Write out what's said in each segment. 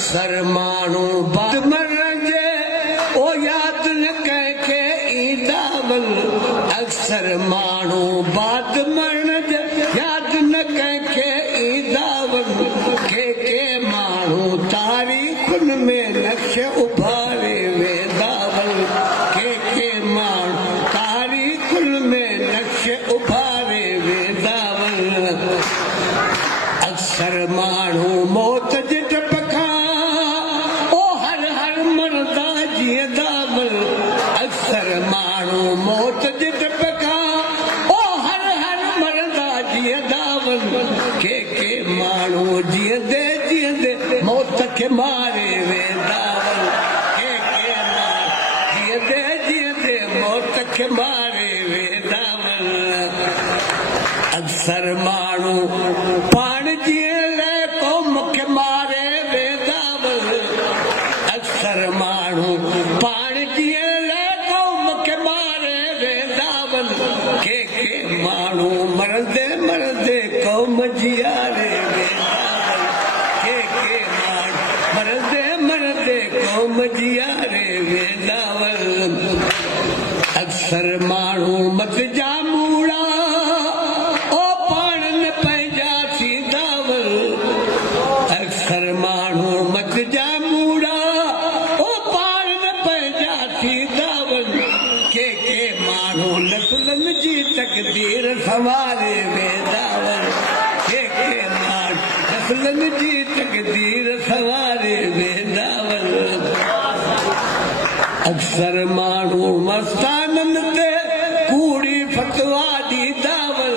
अक्सर मानू बात मरजे ओ याद न के ईदावल अक्सर मानू बात मरजे याद न के ईदावल के मानू तारीखुन में नक्श उभारे वेदावल के मानू तारीखुन में नक्श उभारे वेदावल अक्सर मानू मौत जे टपका ओ हर हर मरदा जीदावल अक्सर मानू मौत जे टपका ओ हर हर मरदा जीदावल के मानू जींदे जींदे मौत के मारे वेदावल के जींदे जींदे मौत के मारे वेदावल अक्सर मानू पाण जीअले कौम के मारे वेदावल अक्सर मानू पाण जीअले कौम के मारे वेदावल के मानू मरदे मरदे कौम जियारे वेदावल के मानू मरदे मरदे कौम जियारे वेदावल अक्सर मानू मत जा मूड़ा अक्सर मानू मत जा मूड़ा ओ पाण न पैजा थी दावल के मानू नस्लन जी तकदीर सवारे वेदावल के मानू नस्लन जी तकदीर सवारे वेदावल अक्सर मानू मस्तानन ते कूड़ी फतवा दी दावल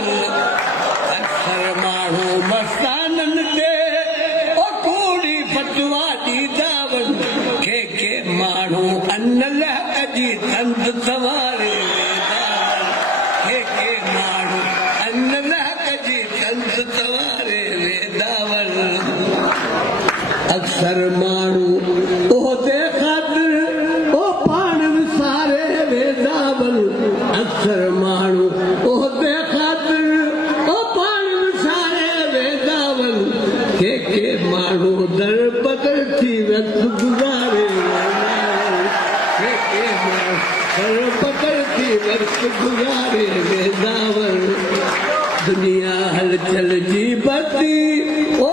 अक्सर मानू मस्तानन ते फतवा दी दावल के मानू अन्न लहक जी तंद सवारे वेदावल के मानू अन्न लहक जी तंद सवारे वेदावल अक्सर मानू ओहदे खातिर ओ पाण विसारे वेदावल अक्सर मानू ओहदे खातिर ओ पाण विसारे वेदावल के मानू दर बदल थी वक्त गुजारे दर बदल थी वक्त गुजारे वेदावल दुनिया हलचल जी बती ओ